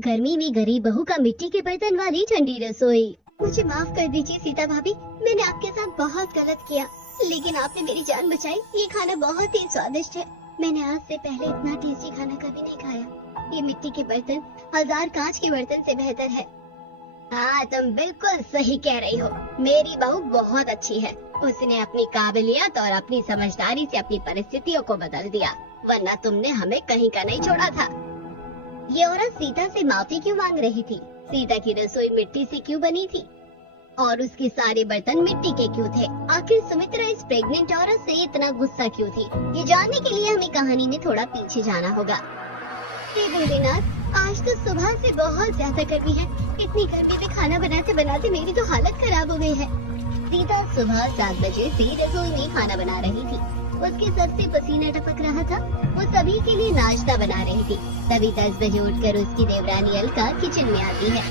गर्मी में गरीब बहू का मिट्टी के बर्तन वाली ठंडी रसोई। मुझे माफ कर दीजिए सीता भाभी, मैंने आपके साथ बहुत गलत किया, लेकिन आपने मेरी जान बचाई। ये खाना बहुत ही स्वादिष्ट है। मैंने आज से पहले इतना टेस्टी खाना कभी नहीं खाया। ये मिट्टी के बर्तन 1000 कांच के बर्तन से बेहतर है। हाँ, तुम बिल्कुल सही कह रही हो। मेरी बहू बहुत अच्छी है। उसने अपनी काबिलियत और अपनी समझदारी से अपनी परिस्थितियों को बदल दिया, वरना तुमने हमें कहीं का नहीं छोड़ा था। ये औरत सीता से माफी क्यों मांग रही थी? सीता की रसोई मिट्टी से क्यों बनी थी और उसके सारे बर्तन मिट्टी के क्यों थे? आखिर सुमित्रा इस प्रेग्नेंट औरत से इतना गुस्सा क्यों थी? ये जानने के लिए हमें कहानी में थोड़ा पीछे जाना होगा। हे भोलेनाथ, आज तो सुबह से बहुत ज्यादा गर्मी है। इतनी गर्मी में खाना बनाते बनाते मेरी तो हालत खराब हो गई है। सीता सुबह 7 बजे से रसोई में खाना बना रही थी। उसके सर से पसीना टपक रहा था। वो सभी के लिए नाश्ता बना रही थी। तभी 10 बजे उठकर उसकी देवरानी अलका किचन में आती है।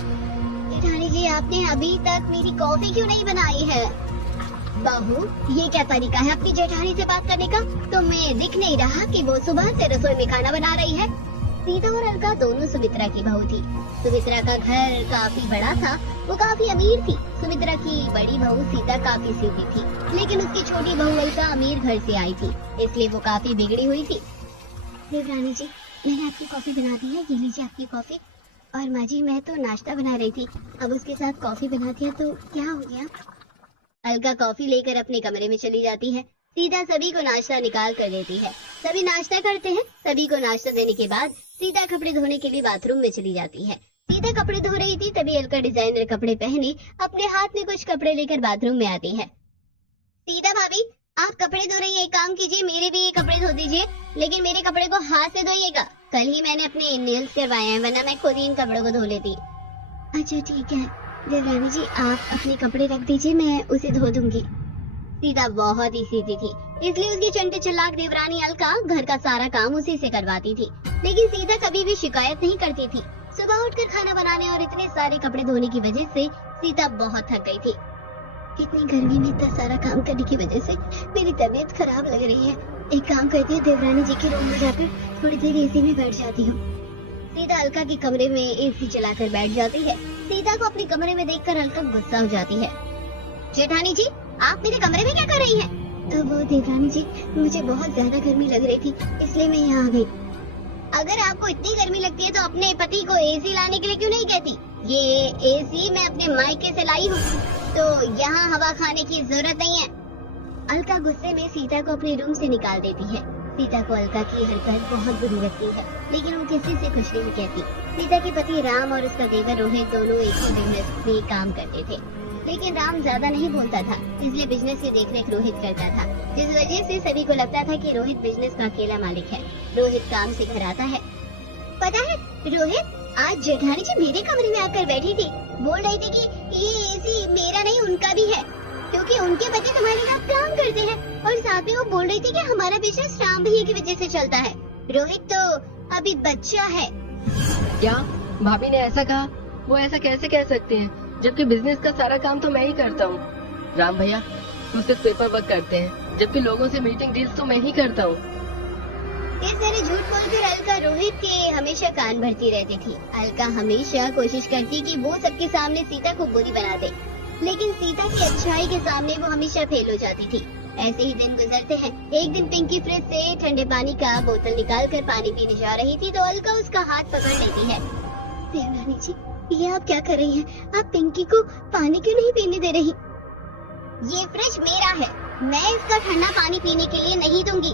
जेठानी जी, आपने अभी तक मेरी कॉफी क्यों नहीं बनाई है? बहू, ये क्या तरीका है अपनी जेठानी से बात करने का? तुम्हें दिख नहीं रहा कि वो सुबह से रसोई में खाना बना रही है? सीता और अलका दोनों सुमित्रा की बहू थी। सुमित्रा का घर काफी बड़ा था, वो काफी अमीर थी। सुमित्रा की बड़ी बहू सीता काफी सीधी थी, लेकिन उसकी छोटी बहू अलका अमीर घर से आई थी, इसलिए वो काफी बिगड़ी हुई थी। देवरानी जी, मैंने आपकी कॉफी बना दी है, ये लीजिए आपकी कॉफी। और माँ जी, मैं तो नाश्ता बना रही थी, अब उसके साथ कॉफी बना दिया तो क्या हो गया? अलका कॉफी लेकर अपने कमरे में चली जाती है। सीता सभी को नाश्ता निकाल कर देती है। सभी नाश्ता करते हैं। सभी को नाश्ता देने के बाद सीता कपड़े धोने के लिए बाथरूम में चली जाती है। सीता कपड़े धो रही थी, तभी अलका डिजाइनर कपड़े पहने अपने हाथ में कुछ कपड़े लेकर बाथरूम में आती है। सीता भाभी, आप कपड़े धो रही हैं, एक काम कीजिए, मेरे भी ये कपड़े धो दीजिए, लेकिन मेरे कपड़े को हाथ से धोइएगा। कल ही मैंने अपने नेल्स करवाए हैं, वरना मैं खुद ही इन कपड़ों को धो लेती। अच्छा ठीक है देवरानी जी, आप अपने कपड़े रख दीजिए, मैं उसे धो दूंगी। सीता बहुत ही सीधी थी, इसलिए उसकी चंटे चलाक देवरानी अलका घर का सारा काम उसी से करवाती थी। लेकिन सीता कभी भी शिकायत नहीं करती थी। सुबह उठकर खाना बनाने और इतने सारे कपड़े धोने की वजह से सीता बहुत थक गई थी। इतनी गर्मी में इतना सारा काम करने की वजह से मेरी तबीयत खराब लग रही है। एक काम करती हूँ, देवरानी जी के रूम में जाकर थोड़ी देर एसी में बैठ जाती हूँ। सीता अलका के कमरे में एसी चलाकर बैठ जाती है। सीता को अपने कमरे में देखकर अलका गुस्सा हो जाती है। जेठानी जी, आप मेरे कमरे में क्या कर रही हैं? तो वो देवरानी जी, मुझे बहुत ज्यादा गर्मी लग रही थी, इसलिए मैं यहाँ आ गई। अगर आपको इतनी गर्मी लगती है तो अपने पति को एसी लाने के लिए क्यों नहीं कहती? ये एसी मैं अपने मायके से लाई हूँ, तो यहाँ हवा खाने की जरूरत नहीं है। अलका गुस्से में सीता को अपने रूम से निकाल देती है। सीता को अलका की हरकत बहुत बुरी लगती है, लेकिन वो किसी से कुछ नहीं कहती। सीता के पति राम और उसका देवर रोहित दोनों एक ही बिजनेस में काम करते थे, लेकिन राम ज्यादा नहीं बोलता था, इसलिए बिजनेस की देखरेख रोहित करता था, जिस वजह से सभी को लगता था कि रोहित बिजनेस का अकेला मालिक है। रोहित काम से घर आता है। पता है रोहित, आज जेठानी जी मेरे कमरे में आकर बैठी थी, बोल रही थी कि ये एसी मेरा नहीं उनका भी है, क्योंकि उनके बच्चे तुम्हारे साथ काम करते हैं, और साथ में वो बोल रही थी कि हमारा बिजनेस राम भैया की वजह से चलता है। रोहित तो अभी बच्चा है। क्या भाभी ने ऐसा कहा? वो ऐसा कैसे कह सकते हैं, जबकि बिजनेस का सारा काम तो मैं ही करता हूँ। राम भैया तो सिर्फ पेपर वर्क करते हैं, जबकि लोगों से मीटिंग डील्स तो मैं ही करता हूँ। इस तरह झूठ बोलकर अलका रोहित के हमेशा कान भरती रहती थी। अलका हमेशा कोशिश करती कि वो सबके सामने सीता को बुरी बना दे, लेकिन सीता की अच्छाई के सामने वो हमेशा फेल हो जाती थी। ऐसे ही दिन गुजरते हैं। एक दिन पिंकी फ्रिज से ठंडे पानी का बोतल निकालकर पानी पीने जा रही थी, तो अलका उसका हाथ पकड़ लेती है। देवरानी जी, ये आप क्या कर रही हैं? आप पिंकी को पानी क्यों नहीं पीने दे रही? ये फ्रिज मेरा है, मैं इसका ठंडा पानी पीने के लिए नहीं दूंगी।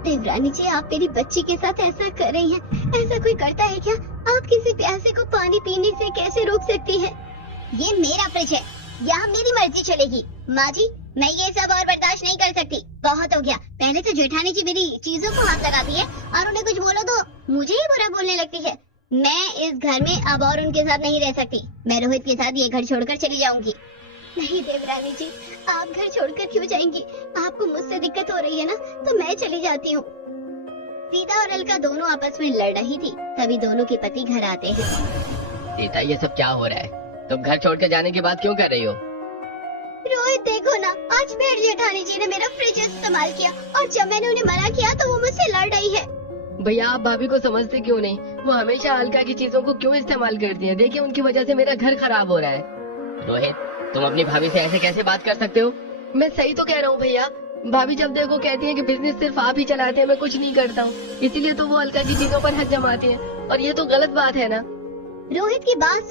देवरानी जी, आप मेरी बच्ची के साथ ऐसा कर रही हैं, ऐसा कोई करता है क्या? आप किसी प्यासे को पानी पीने से कैसे रोक सकती हैं? ये मेरा फ्रिज है, यहाँ मेरी मर्जी चलेगी। माँ जी, मैं ये सब और बर्दाश्त नहीं कर सकती, बहुत हो गया। पहले तो जेठानी जी मेरी चीजों को हाथ लगाती है, और उन्हें कुछ बोलो तो मुझे ही बुरा बोलने लगती है। मैं इस घर में अब और उनके साथ नहीं रह सकती। मैं रोहित के साथ ये घर छोड़कर चली जाऊंगी। नहीं देवरानी जी, आप घर छोड़कर क्यों जाएंगी? आपको मुझसे दिक्कत हो रही है ना, तो मैं चली जाती हूँ। सीता और अलका दोनों आपस में लड़ रही थी, तभी दोनों के पति घर आते हैं। सीता, ये सब क्या हो रहा है? तुम घर छोड़ के जाने की बात क्यों कर रही हो? रोहित देखो ना, आज फिर जेठानी जी ने मेरा फ्रिज इस्तेमाल किया, और जब मैंने उन्हें मना किया तो वो मुझसे लड़ रही है। भैया आप भाभी को समझते क्यों नहीं? वो हमेशा अलका की चीजों को क्यों इस्तेमाल करती हैं? देखिए उनकी वजह से मेरा घर खराब हो रहा है। रोहित, तुम अपनी भाभी से ऐसे कैसे बात कर सकते हो? मैं सही तो कह रहा हूँ भैया। भाभी जब देखो कहती है कि बिजनेस सिर्फ आप ही चलाते हैं, मैं कुछ नहीं करता हूँ, इसीलिए तो वो अलका की चीजों पर हद जमाती हैं, और ये तो गलत बात है ना। रोहित की बात